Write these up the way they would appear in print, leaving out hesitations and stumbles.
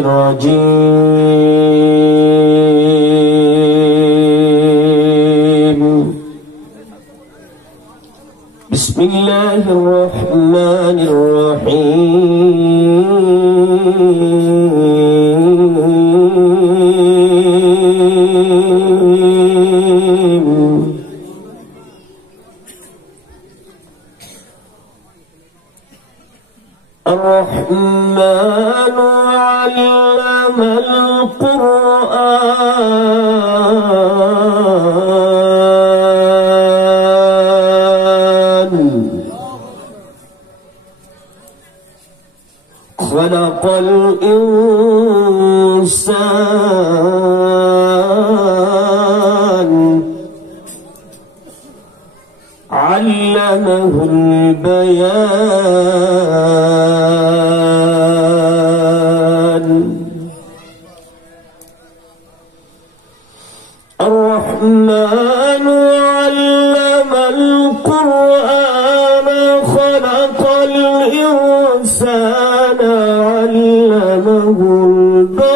الرجيم بسم الله الرحمن الرحيم الرحمن علم القرآن خلق الإنسان علمه البيان الرحمن علم القرآن خلق الإنسان علمه البيان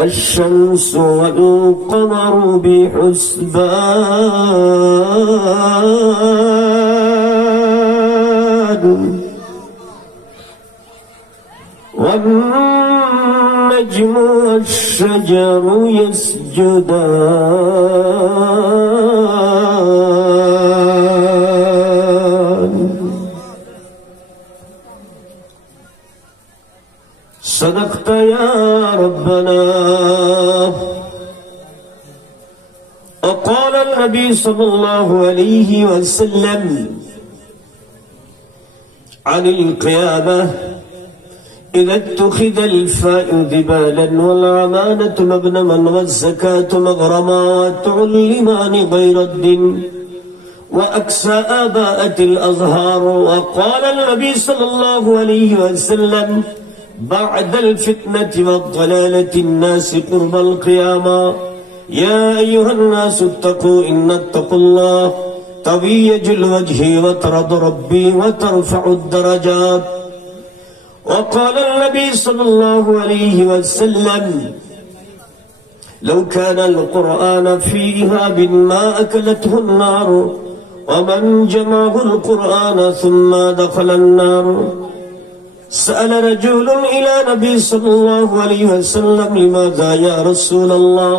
الشمس والقمر بحسبان والنجم والشجر يسجدان صدقت يا ربنا. وقال النبي صلى الله عليه وسلم عن القيامة إذا اتخذ الفاء ذبالا والأمانة مغنما والزكاة مغرما وتعلمان غير الدين وأكسى آباءة الأزهار. وقال النبي صلى الله عليه وسلم بعد الفتنة والضلالة الناس قرب القيامة يا أيها الناس اتقوا اتقوا الله طويج الوجه وترض ربي وترفع الدرجات. وقال النبي صلى الله عليه وسلم لو كان القرآن فيها ما أكلته النار ومن جمعه القرآن ثم دخل النار. سأل رجل إلى نبي صلى الله عليه وسلم لماذا يا رسول الله؟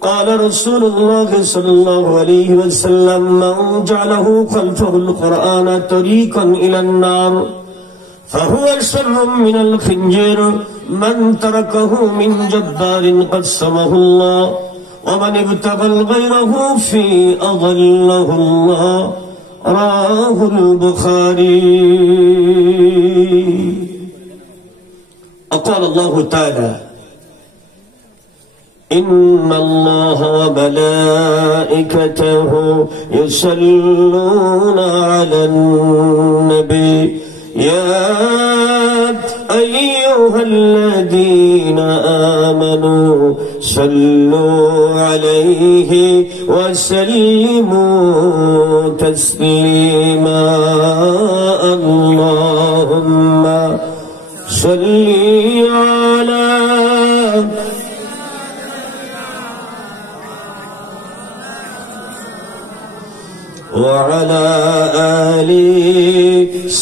قال رسول الله صلى الله عليه وسلم من جعله خلفه القرآن طريقا إلى النار فهو شر من الخنجر من تركه من جبار قسمه الله ومن ابتغى غيره في أضله الله. رواه البخاري. وقال الله تعالى إن الله وملائكته يصلون على النبي يا أيها الذين آمنوا صلوا عليه وسلموا تسليما. اللهم صل على وعلى آل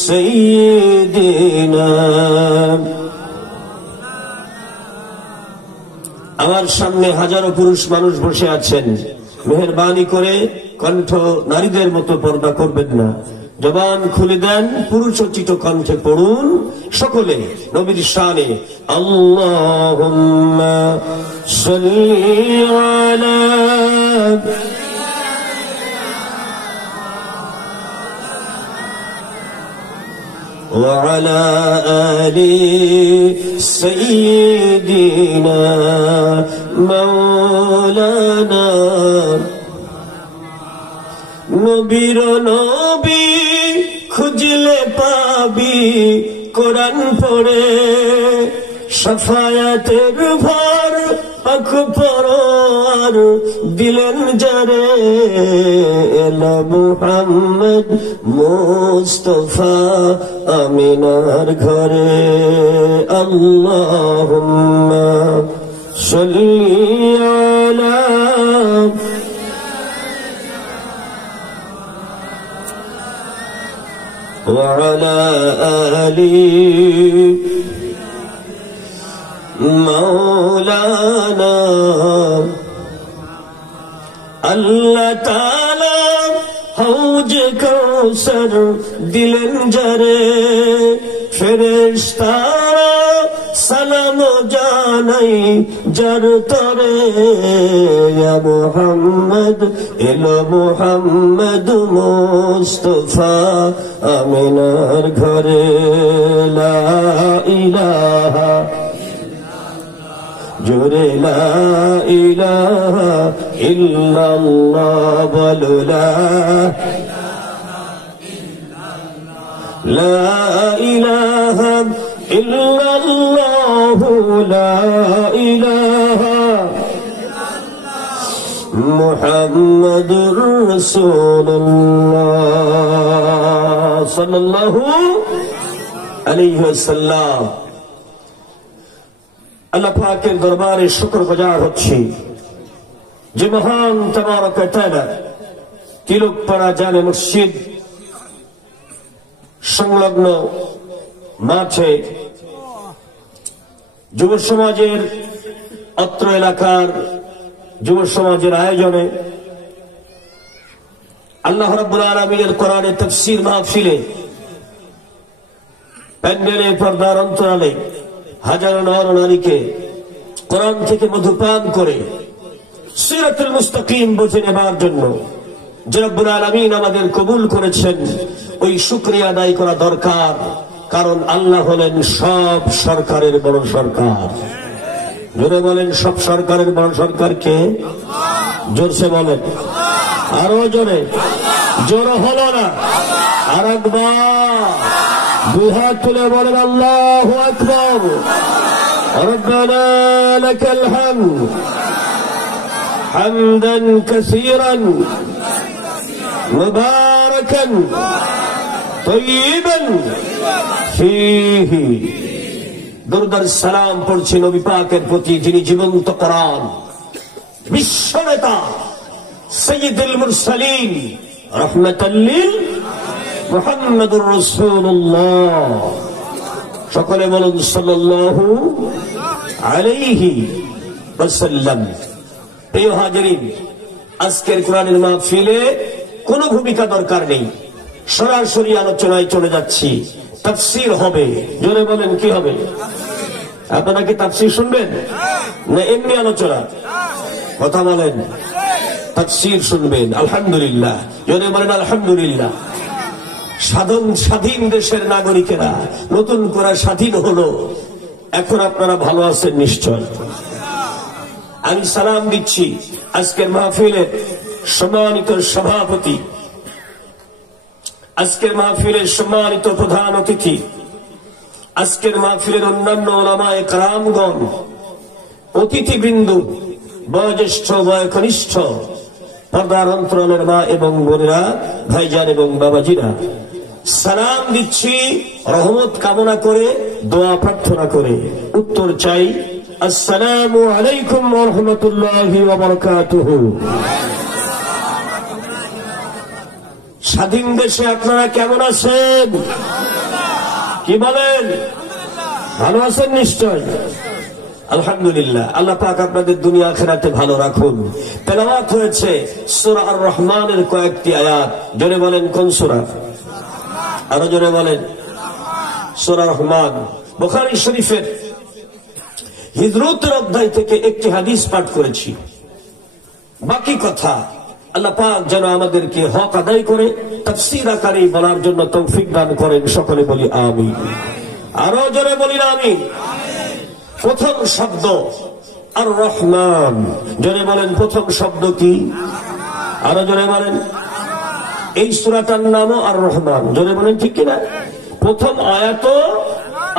سيدنا. আমার সামনে হাজারো পুরুষ মানুষ বসে আছেন, মেহেরবানি করে কণ্ঠ নারীদের মতো পর্দা করবেন না, জবান খুলে দেন, পুরুষোচিত কণ্ঠে পড়ুন সকলে নবীর শানে আল্লাহুম্মা সাল্লি আলা وعلى آل سيدنا مولانا. নবীর নবী খুঁজলে পাবি কোরআন পড়ে, শাফায়াতের ভর পাক পড়ো আর দিলেন যারে এলো মুহাম্মদ মুস্তাফা আমিনার ঘরে আল্লাহুম্মা সাল্লি আলা ওয়া আলা আলি মাওলানা আল্লাহ তাআলা হৌজ কাউসার দিলেন যারে ফেরেশতারা সালাম জানাই যার তরে ইয়া মুহাম্মদ এলো মুহাম্মদ মুস্তাফা আমিনার ঘরে লা ইলাহা জোরে লা ইলাহা ইল্লাল্লাহ বলো লা ইলাহা ইল্লাল্লাহ লা ইলাহা মুহাম্মাদুর রাসূলুল্লাহ সাল্লাল্লাহু আলাইহি ওয়াসাল্লাম। আল্লাহ পাকের দরবারে শুকরগুজার হচ্ছি যে মহান তাবারক ওয়া তাআলা তিলকপাড়া জামে মসজিদ সংলগ্ন মাঠে যুব সমাজের অত্র এলাকার যুব সমাজের আয়োজনে আল্লাহ রাব্বুল আলামিনের কোরআনের তাফসীর মাহফিলে প্যান্ডেলে পর্দার অন্তরালে হাজারো নর নারীকে কোরআন থেকে মধুপান করে সিরাতুল মুস্তাকিম বুঝে নেবার জন্য যে রব্বুল আলামিন আমাদের কবুল করেছেন, ওই শুকরিয়া আদায় করা দরকার। কারণ আল্লাহ হলেন সব সরকারের বড় সরকার। জোরে বলেন, সব সরকারের বড় সরকার কে? জোরসে বলেন, আরো জোরে। জোর হলো না, আর একবার দুই হাত তুলে বলেন আল্লাহু আকবার। রব্বানা লাকাল হামদ হামদান কাসীরান মুবারাকান তাইয়িবান ফীহি। দুরুদ সালাম পড়ছি নবী পাকের প্রতি, যিনি জীবন্ত কোরআন, বিশ্ব নেতা, সাইয়্যিদুল মুরসালিন, রাহমাতাল লিল মুহাম্মাদুর রাসূলুল্লাহ। সকলে বলুন সাল্লাল্লাহু আলাইহি ওয়াসাল্লাম। প্রিয় হাজিরিন, আজকের কোরআনের মাহফিলে কোনো ভূমিকা দরকার নেই, সরাসরি আলোচনায় চলে যাচ্ছি। তাফসীর হবে। জোরে বলেন, কি হবে? আপনারা কি তাফসীর শুনবেন না এমনি আলোচনা? কথা বলেন, তাফসীর শুনবেন। আলহামদুলিল্লাহ, জোরে বলেন আলহামদুলিল্লাহ। স্বাধীন দেশের নাগরিকেরা নতুন করে স্বাধীন হলো, এখন আপনারা ভালো আছেন নিশ্চয়। আমি সালাম দিচ্ছি আজকের মাহফিলের সম্মানিত সভাপতি, আজকের মাহফিলের সম্মানিত প্রধান অতিথি, আজকের মাহফিলের অন্যান্য উলামায়ে কেরামগণ, অতিথিবৃন্দ, বয়োজ্যেষ্ঠ বয়োকনিষ্ঠ, পর্দার অন্তরালের মা এবং বোনেরা, ভাইজান এবং বাবাজিরা, সালাম দিচ্ছি রহমত কামনা করে, দোয়া প্রার্থনা করে। উত্তর চাই, আসসালামু আলাইকুম ওয়া রাহমাতুল্লাহি ওয়া বারাকাতুহু। স্বাধীন দেশে আপনারা কেমন আছেন? কি বলেন? ভালো আছেন নিশ্চয়? আলহামদুলিল্লাহ। আল্লাহ পাক আপনাদের দুনিয়া আখিরাতে ভালো রাখুন। তেলাওয়াত হয়েছে সূরা আর রহমানের কয়েকটি আয়াত। জোরে বলেন, কোন সূরা? আরো জোরে বলেন, সূরা রহমান। বুখারী শরীফের হিজরতের অধ্যায় থেকে একটি হাদিস পাঠ করেছি। বাকি কথা আল্লাহ পাক যেন আমাদেরকে হক আদায় করে তাফসীর আকারে বলার জন্য তৌফিক দান করেন। সকলে বলি আমিন। আরো জোরে বলি আমিন। প্রথম শব্দ আর রহমান। জোরে বলেন, প্রথম শব্দ কি? আরো জোরে বলেন। এই সূরাটার নামও আর রহমান। জোরে বলেন, ঠিক কিনা? প্রথম আয়াত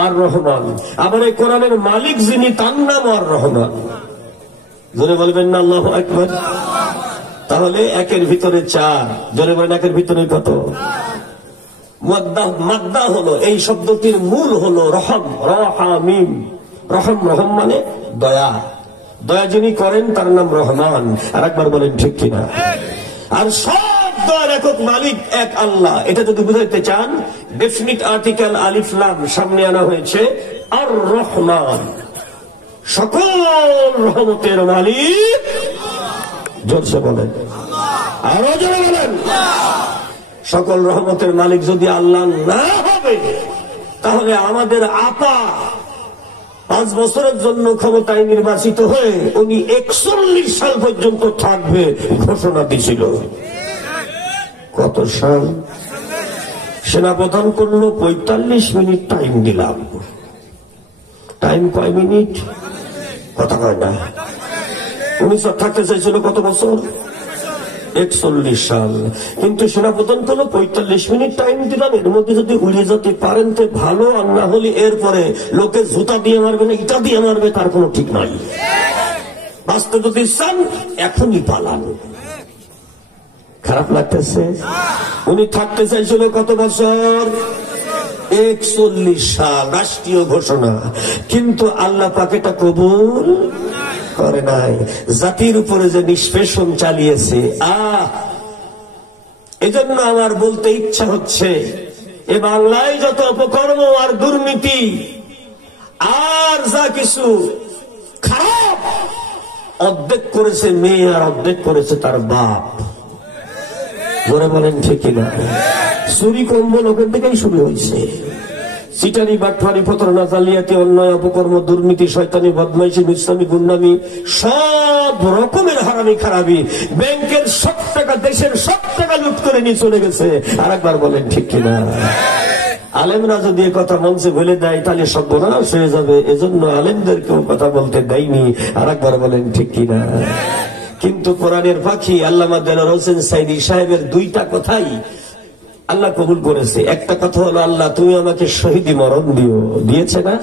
আর রহমান। আবার এই কোরআনের মালিক যিনি, তার নাম আর রহমান। জোরে বলবেন না আল্লাহু আকবার। তাহলে একের ভিতরে চার, জোরে বলেন একের ভিতরে কত? মাদ্দা হলো, এই শব্দটির মূল হলো রহম, রহামিম। রহম, রহম মানে দয়া, দয়া যিনি করেন তার নাম রহমান। আর একবার বলেন ঠিক কিনা? আর সব দয়ার একক মালিক এক আল্লাহ। এটা যদি বুঝাইতে চান, ডেফিনিট আর্টিকেল আলিফ লাম সামনে আনা হয়েছে, আর রহমান, সকল রহমতের মালিক। জোরসে বলেন, আরো জোরে বলেন। সকল রহমতের মালিক যদি আল্লাহ না হবে, তাহলে আমাদের আপা 5 বছরের জন্য ক্ষমতায় নির্বাচিত হয়ে উনি 41 সাল পর্যন্ত থাকবে ঘোষণা দিয়েছিল। কত সাল? সেনাপ্রধান করলো 45 মিনিট টাইম দিলাম। টাইম কয় মিনিট? কথা কয় না। উনি থাকতে চাইছিল কত বছর? 41 সাল। কিন্তু সেনাপ্রধান করলো 45 মিনিট টাইম দিলাম, এর মধ্যে যদি উড়ে যেতে পারেন তো ভালো, আর না হলে এরপরে লোকে জুতা দিয়ে মারবে না ইটা দিয়ে মারবে, তার কোনো ঠিক নাই। বাঁচতে যদি চান এখনই পালান। খারাপ লাগতেছে? উনি থাকতে চাইছিল কত বছর? 41 সাল, রাষ্ট্রীয় ঘোষণা। কিন্তু আল্লাহ পাক এটা কবুল করে নাই। জাতির উপরে যে নিষ্পেষণ চালিয়েছে, এজন্য আমার বলতে ইচ্ছা হচ্ছে, এ বাংলায় যত অপকর্ম আর দুর্নীতি আর যা কিছু খারাপ, অর্ধেক করেছে মেয়ে আর অর্ধেক করেছে তার বাপ। জোরে বলেন ঠিক কিনা? চুরি কম্বল ওখান থেকেই শুরু হয়েছে। সিটারি, বাটফারি, প্রতারণা, জালিয়াতি, অন্যায়, অপকর্ম, দুর্নীতি, শয়তানি, বদমাইশি, ইসলামী গুন্ডামি, সব রকমের হারামি খারাপি। ব্যাংকের সব টাকা, দেশের সব টাকা লুট করে নিয়ে চলে গেছে। আর একবার বলেন ঠিক কিনা? আলেমরা যদি কথা মঞ্চে বলে দেয় তাহলে সর্বনাশ হয়ে যাবে, এজন্য আলেমদেরকেও কথা বলতে দেয়নি। আর একবার বলেন ঠিক কিনা? কিন্তু কোরআনের পাখি আল্লামা দেলোয়ার হোসেন সাইদি সাহেবের 2টা কথাই আল্লাহ কবুল করেছে। একটা কথা হলো, আল্লাহ তুমি আমাকে শহীদি মরণ দিও, দিয়েছে না?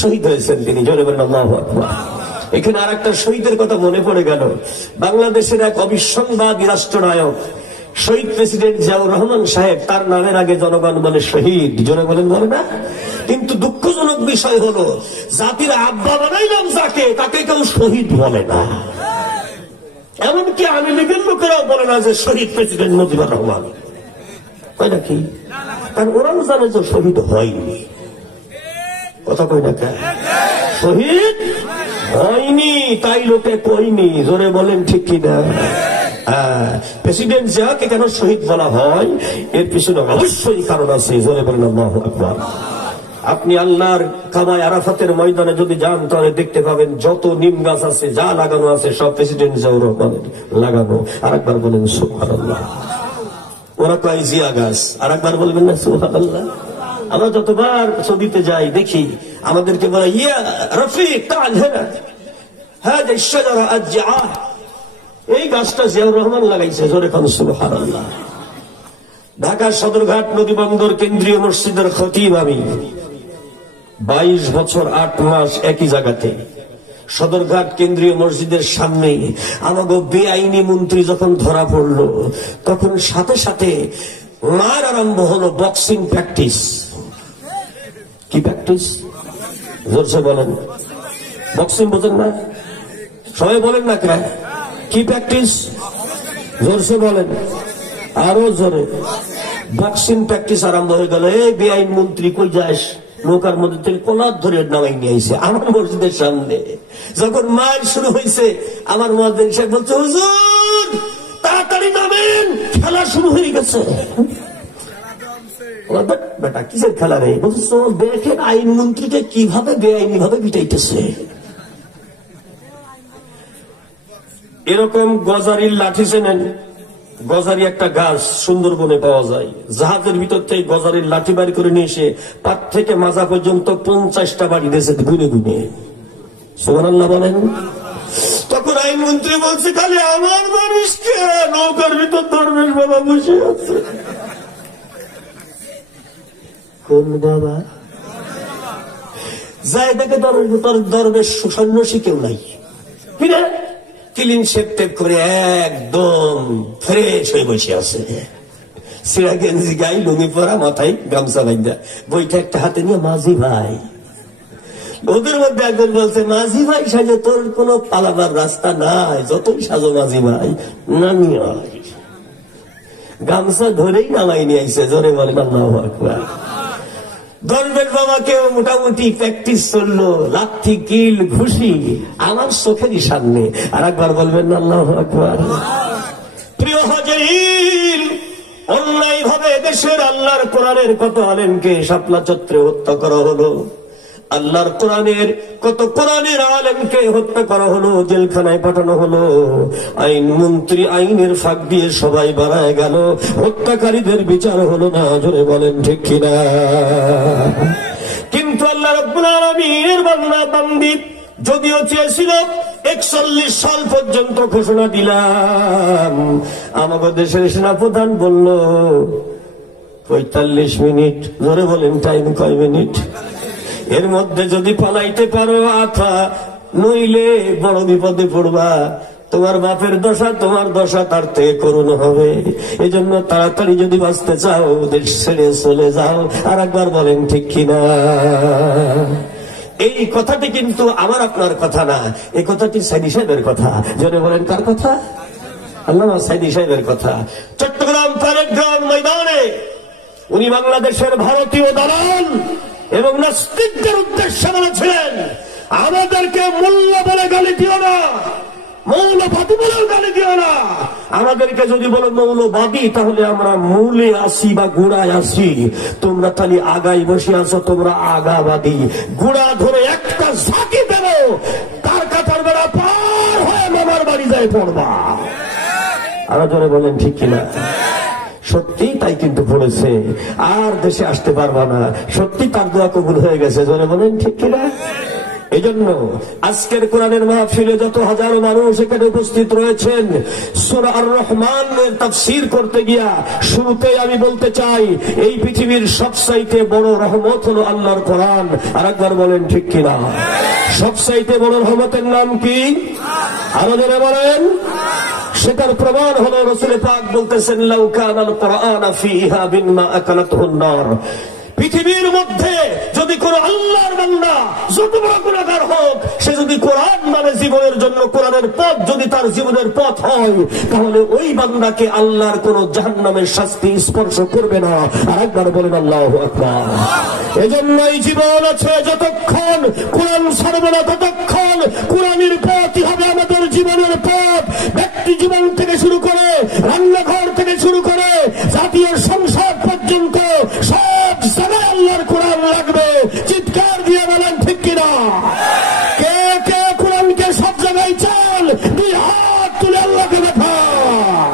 শহীদ হয়েছেন তিনি, জোরে বলেন আল্লাহু আকবার। এখানে আর একটা শহীদের কথা মনে পড়ে গেল। বাংলাদেশের এক অবিসংবাদী রাষ্ট্রনায়ক শহীদ প্রেসিডেন্ট জিয়াউর রহমান সাহেব, তার নামের আগে জনগণ বলে শহীদ, জোরে বলেন, বলে না? কিন্তু দুঃখজনক বিষয় হলো, জাতির আব্বা বানাইলাম যাকে, তাকে কেউ শহীদ বলে না। এমনকি আওয়ামী লীগের লোকেরাও বলে না যে শহীদ প্রেসিডেন্ট মুজিবুর রহমান, কয় নাকি? কারণ ওরাও জানে যে শহীদ হয়নি। কথা কয় না? শহীদ হয়নি, তাই লোকে কইনি। জোরে বলেন ঠিক কিনা? প্রেসিডেন্ট জিয়াকে কেন শহীদ বলা হয়, এর পিছনে অবশ্যই কারণ আছে। জোরে বলেন আল্লাহু আকবার। আপনি আল্লাহর কাবায় আরাফাতের ময়দানে যদি যান, তাহলে দেখতে পাবেন যত নিম গাছ আছে, যা লাগানো আছে, সব প্রেসিডেন্ট জিয়াউর রহমানের লাগানো। আরেকবার বলেন সুবহানাল্লাহ। ওরা কয় জিয়া গাছ, আরেকবার বলবেন না সুবহানাল্লাহ? আমরা যতবার ছবিতে যাই দেখি আমাদেরকে বলে, ইয়া রফিক তাল হেনা হাযা আশ-শাজারা আজ-জিআ, এই গাছটা জিয়াউর রহমান লাগাইছে। জোরে কোন সুবহানাল্লাহ। ঢাকা সদরঘাট নদীবন্দর কেন্দ্রীয় মসজিদের খতিব আমি, 22 বছর 8 মাস একই জায়গাতে। সদরঘাট কেন্দ্রীয় মসজিদের সামনে আমাগো বেআইনি মন্ত্রী যখন ধরা পড়লো, তখন সাথে সাথে মার আরম্ভ হলো বক্সিং প্র্যাকটিস। কি প্র্যাকটিস? জোরসে বলেন। বক্সিং বোঝেন না? সবাই বলেন না কেন? কি প্র্যাকটিস? জোরসে বলেন, আরো জোরে। বক্সিং প্র্যাকটিস আরম্ভ হয়ে গেল। এই বেআইন মন্ত্রী কই যাস? নৌকার মধ্যে থেকে কোলার ধরে নামাই নিয়ে আইছে আমার মসজিদের সামনে। যখন মার শুরু হয়েছে, আমার মুয়াজ্জিন সাহেব বলছে, হুজুর তাড়াতাড়ি নামেন, খেলা শুরু হয়ে গেছে। বেটা কিসের খেলা রে? বলছে দেখেন আইন মন্ত্রীকে কিভাবে বেআইনি ভাবে পিটাইতেছে। এরকম গজারির লাঠি চেনেন? গজারি একটা গাছ সুন্দরবনে পাওয়া যায়। জাহাজের ভিতর থেকে গজারির লাঠি বাড়ি করে নিয়ে এসে পাত থেকে মাজা পর্যন্ত 50টা বাড়ি দিয়েছে গুনে গুনে। সুবহানাল্লাহ বলেন। তখন আইনমন্ত্রী বলছে, খালি আমার মানুষকে নৌকার ভিতর দরবেশ বাবা বসে আছে। কোন বাবা? যাই দেখে দরবেশ সন্ন্যাসী কেউ নাই, ক্লিন শেপ টেপ করে একদম ফ্রেশ হয়ে বসে আছে, সিরা গেঞ্জি গাই, লুঙ্গি পরা, মাথায় গামছা বাঁধা, বইটা একটা হাতে নিয়ে, মাঝি ভাই। ওদের মধ্যে একজন বলছে, মাঝি ভাই সাজে তোর কোনো পালাবার রাস্তা নাই, যতই সাজো মাঝি ভাই নামি হয়। গামছা ধরেই নামাই নিয়ে আইছে, জোরে বলেন আল্লাহু আকবার। দরবেশ বাবাকে মোটামুটি প্র্যাকটিস চললো, লাথি, কিল, ঘুষি আমার চোখেরই সামনে। আর একবার বলবেন আল্লাহু আকবার। প্রিয় হাজিরিন, অন্যায় ভাবে দেশের আল্লাহর কোরআনের কত আলেমকে শাপলা চত্বরে হত্যা করা হলো, আল্লাহর কোরআনের কত কোরআনের আলেমকে হত্যা করা হলো, জেলখানায় পাঠানো হলো। আইন মন্ত্রী আইনের ফাঁক দিয়ে সবাই বাড়ায় গেল, হত্যাকারীদের বিচার হলো না, জোরে বলেন ঠিক কিনা? কিন্তু আল্লাহ রাব্বুল আলামিনের বান্দা বান্দি যদিও চেয়েছিল 41 সাল পর্যন্ত ঘোষণা দিলাম, আমাদের দেশের সেনাপ্রধান বলল 45 মিনিট। জোরে বলেন টাইম কয় মিনিট? এর মধ্যে যদি পালাইতে পারো আথা, নইলে বড় বিপদে পড়বা। তোমার বাপের দশা, তোমার দশা তার থেকে করুণ হবে। এই জন্য তাড়াতাড়ি যদি বাঁচতে চাও, দেশ ছেড়ে চলে যাও। আর একবার বলেন ঠিক কিনা? এই কথাটি কিন্তু আমার আপনার কথা না, এই কথাটি সাইদি সাহেবের কথা। জোরে বলেন কার কথা? আল্লামা সাইদি সাহেবের কথা। চট্টগ্রাম প্যারেডগ্রাম ময়দানে উনি বাংলাদেশের ভারতীয় দালাল এবং নাস্তিকদের উদ্দেশ্যে বলেছিলেন, আমাদেরকে মোল্লা বলে গালি দিও না, মৌলবাদী বলে গালি দিও না। আমাদেরকে যদি বলো মৌলবাদী, তাহলে আমরা মূলে আসি বা গুড়ায় আসি। তোমরা তাহলে আগায় বসে আছো, তোমরা আগাবাদী। গুড়া ধরে একটা ঝাঁকি দেব, তার কাতার বেড়া পার হয়ে মামার বাড়ি যায় পড়বা। আরো জোরে বলেন ঠিক কিনা? সত্যি তাই কিন্তু পড়েছে, আর দেশে আসতে পারবা না। সত্যি তার দোয়া কবুল হয়ে গেছে, জোরে বলেন ঠিক কিনা? এই জন্য আজকের কোরআনের মাহফিলে যত হাজারো মানুষ এখানে উপস্থিত রয়েছেন, সূরা আর রহমানের তাফসীর করতে গিয়া শুরুতেই আমি বলতে চাই, এই পৃথিবীর সবচাইতে বড় রহমত হলো আল্লাহর কোরআন। আর একবার বলেন ঠিক কিনা? সবচাইতে বড় রহমতের নাম কি? আরো জোরে বলেন। সেটার প্রমাণ হলো রাসূল পাক বলতেছেন, লাউ কানাল কুরআন ফীহা বিমা আকালাতুন নার। পৃথিবীর মধ্যে যদি কোন আল্লাহর বান্দা যত বড় গুনাহগার হোক, সে যদি কোরআন মানে জীবনের জন্য কোরআনের পথ যদি তার জীবনের পথ হয়, তাহলে ওই বান্দাকে আল্লাহর কোন জাহান্নামের শাস্তি স্পর্শ করবে না। আর একবার বলেন আল্লাহু আকবার। এজন্যই জীবন আছে যতক্ষণ কোরআন ছাড়বে না, ততক্ষণ কোরআনের পথই হবে আমাদের জীবনের পথ। ব্যক্তি জীবন থেকে শুরু করে, রান্নাঘর থেকে শুরু করে, জাতীয় সংসদ পর্যন্ত সব জায়গায় আল্লাহর কোরআন লাগবে। চিৎকার দিয়ে বলেন ঠিক কিনা? কে কে কোরআনকে সব জায়গায় চান? দুই হাত তুলে আল্লাহকে দেখান।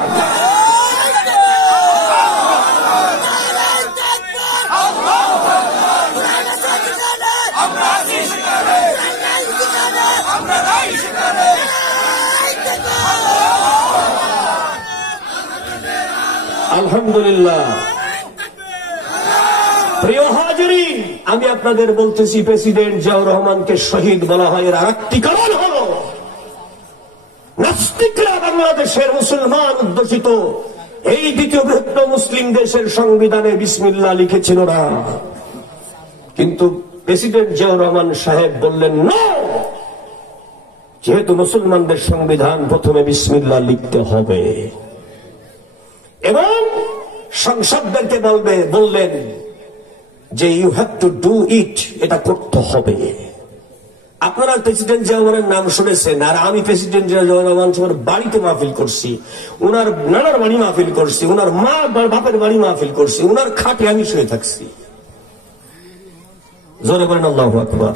আলহামদুলিল্লাহ। প্রিয় হাজিরিন, আমি আপনাদের বলতেছি, প্রেসিডেন্ট জিয়াউর রহমানকে শহীদ বলা হয়, এর আরেকটি কারণ হলো নাস্তিকরা বাংলাদেশের মুসলমান উদ্দেশিত এই দ্বিতীয় বৃহত্তম মুসলিম দেশের সংবিধানে বিসমিল্লাহ লিখেছিল না। কিন্তু প্রেসিডেন্ট জিয়াউর রহমান সাহেব বললেন, না, যেহেতু মুসলমানদের সংবিধান, প্রথমে বিসমিল্লাহ লিখতে হবে। এবং সংসদদেরকে বললেন যে you have to do it, এটা করতে হবে। আপনারা প্রেসিডেন্ট জিয়াউরের নাম শুনেছেন, আর আমি প্রেসিডেন্ট জিয়াউর রহমান সাহেবের বাড়িতে মাহফিল করছি, উনার নানার বাড়ি মাহফিল করছি, উনার মা বাপের বাড়ি মাহফিল করছি, উনার খাটে আমি শুয়ে থাকছি। জোরে বলেন আল্লাহু আকবার।